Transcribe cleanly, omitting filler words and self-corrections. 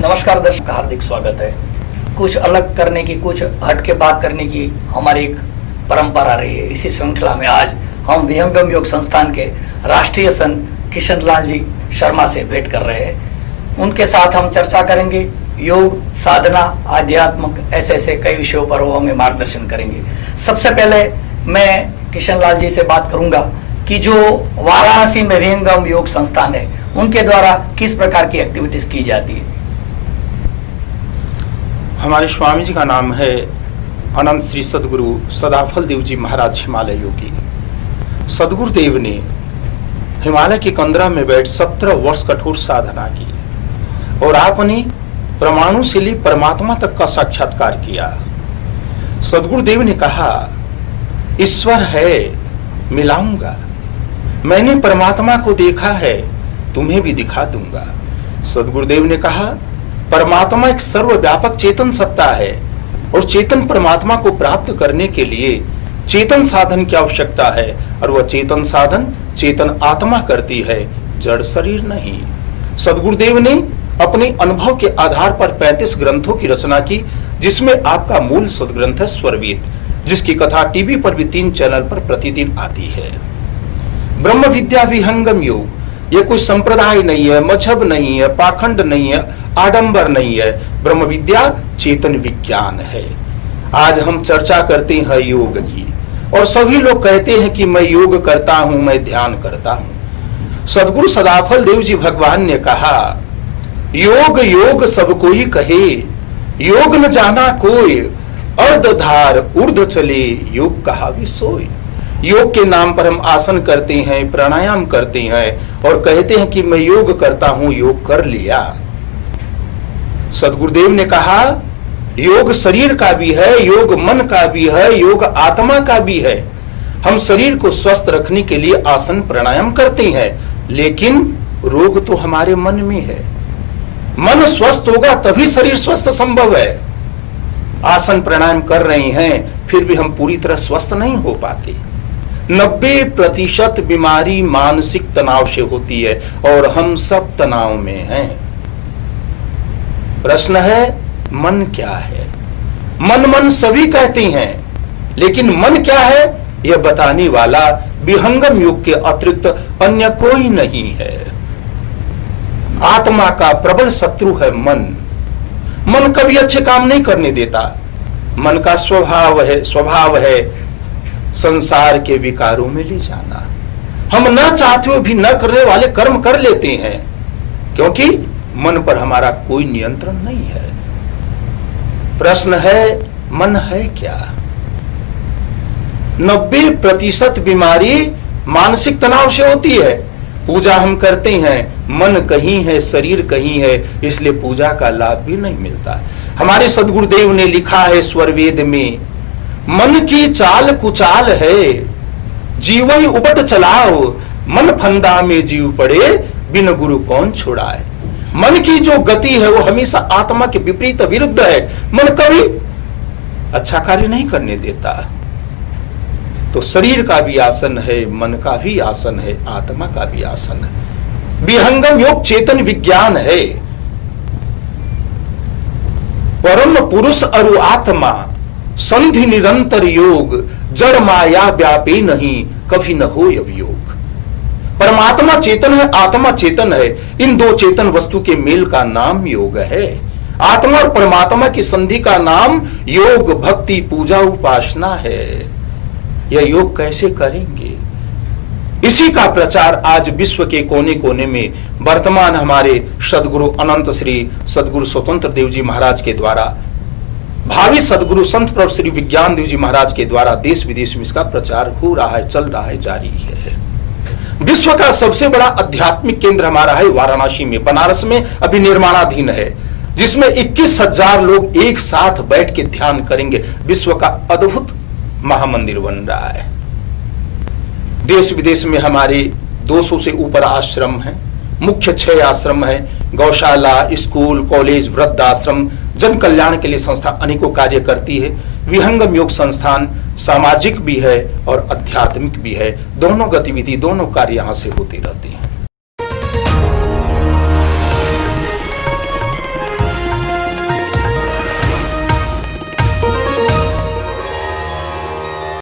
नमस्कार दर्शक का हार्दिक स्वागत है। कुछ अलग करने की, कुछ हट के बात करने की हमारी एक परंपरा रही है। इसी श्रृंखला में आज हम विहंगम योग संस्थान के राष्ट्रीय संत किशन लाल जी शर्मा से भेंट कर रहे हैं। उनके साथ हम चर्चा करेंगे योग, साधना, आध्यात्मिक, ऐसे कई विषयों पर वो हमें मार्गदर्शन करेंगे। सबसे पहले मैं किशन लाल जी से बात करूंगा कि जो वाराणसी में विहंगम योग संस्थान है उनके द्वारा किस प्रकार की एक्टिविटीज की जाती है। हमारे स्वामी जी का नाम है अनंत श्री सदगुरु सदाफल देव जी महाराज हिमालय योगी। सदगुरुदेव ने हिमालय की कंदरा में बैठ 17 वर्ष कठोर साधना की और आपने परमाणु से ली परमात्मा तक का साक्षात्कार किया। सदगुरुदेव ने कहा, ईश्वर है मिलाऊंगा, मैंने परमात्मा को देखा है, तुम्हें भी दिखा दूंगा। सदगुरुदेव ने कहा, परमात्मा एक सर्वव्यापक चेतन सत्ता है और चेतन परमात्मा को प्राप्त करने के लिए चेतन साधन की आवश्यकता है और वह चेतन साधन चेतन आत्मा करती है, जड़ शरीर नहीं। सदगुरुदेव ने अपने अनुभव के आधार पर 35 ग्रंथों की रचना की, जिसमें आपका मूल सदग्रंथ है स्वरवेद, जिसकी कथा टीवी पर भी 3 चैनल पर प्रतिदिन आती है। ब्रह्म विद्या विहंगम योग ये कोई संप्रदाय नहीं है, मजहब नहीं है, पाखंड नहीं है, आडंबर नहीं है। ब्रह्म विद्या चेतन विज्ञान है। आज हम चर्चा करते हैं योग की और सभी लोग कहते हैं कि मैं योग करता हूं, मैं ध्यान करता हूं। सदगुरु सदाफल देव जी भगवान ने कहा, योग योग सब कोई कहे, योग न जाना कोई, अर्धधार ऊर्ध्व चले, योग कहा भी सोई। योग के नाम पर हम आसन करते हैं, प्राणायाम करते हैं और कहते हैं कि मैं योग करता हूं, योग कर लिया। सदगुरुदेव ने कहा, योग शरीर का भी है, योग मन का भी है, योग आत्मा का भी है। हम शरीर को स्वस्थ रखने के लिए आसन प्राणायाम करते हैं, लेकिन रोग तो हमारे मन में है। मन स्वस्थ होगा तभी शरीर स्वस्थ संभव है। आसन प्राणायाम कर रहे हैं फिर भी हम पूरी तरह स्वस्थ नहीं हो पाते। 90% बीमारी मानसिक तनाव से होती है और हम सब तनाव में हैं। प्रश्न है, मन क्या है? मन सभी कहते हैं, लेकिन मन क्या है यह बताने वाला विहंगम योग के अतिरिक्त अन्य कोई नहीं है। आत्मा का प्रबल शत्रु है मन। मन कभी अच्छे काम नहीं करने देता। मन का स्वभाव है संसार के विकारों में ले जाना। हम न चाहते हुए भी न करने वाले कर्म कर लेते हैं, क्योंकि मन पर हमारा कोई नियंत्रण नहीं है। प्रश्न है, मन है क्या? 90% बीमारी मानसिक तनाव से होती है। पूजा हम करते हैं, मन कहीं है, शरीर कहीं है, इसलिए पूजा का लाभ भी नहीं मिलता। हमारे सदगुरुदेव ने लिखा है स्वरवेद में, मन की चाल कुचाल है, जीवई उबट चलाओ, मन फंदा में जीव पड़े, बिन गुरु कौन छुड़ाए। मन की जो गति है वो हमेशा आत्मा के विपरीत विरुद्ध है। मन कभी अच्छा कार्य नहीं करने देता। तो शरीर का भी आसन है, मन का भी आसन है, आत्मा का भी आसन है। विहंगम योग चेतन विज्ञान है। परम पुरुष अरु आत्मा संधि निरंतर योग, जड़ माया व्यापे नहीं, कभी न हो अभियोग। परमात्मा चेतन है, आत्मा चेतन है। इन दो चेतन वस्तु के मेल का नाम योग है। आत्मा और परमात्मा की संधि का नाम योग, भक्ति, पूजा, उपासना है। यह योग कैसे करेंगे, इसी का प्रचार आज विश्व के कोने कोने में वर्तमान हमारे सदगुरु अनंत श्री सदगुरु स्वतंत्र देव जी महाराज के द्वारा, भावी सदगुरु संत प्रभु श्री विज्ञान देव जी महाराज के द्वारा देश विदेश में इसका प्रचार हो रहा है, चल रहा है, जारी है। विश्व का सबसे बड़ा आध्यात्मिक केंद्र हमारा है वाराणसी में, बनारस में अभी निर्माणाधीन है, जिसमें 21,000 लोग एक साथ बैठ के ध्यान करेंगे। विश्व का अद्भुत महामंदिर बन रहा है। देश विदेश में हमारे 200 से ऊपर आश्रम हैं, मुख्य 6 आश्रम है, गौशाला, स्कूल, कॉलेज, वृद्धाश्रम, जन कल्याण के लिए संस्था अनेकों कार्य करती है। विहंगम योग संस्थान सामाजिक भी है और आध्यात्मिक भी है। दोनों गतिविधि, दोनों कार्य यहाँ से होते रहते हैं।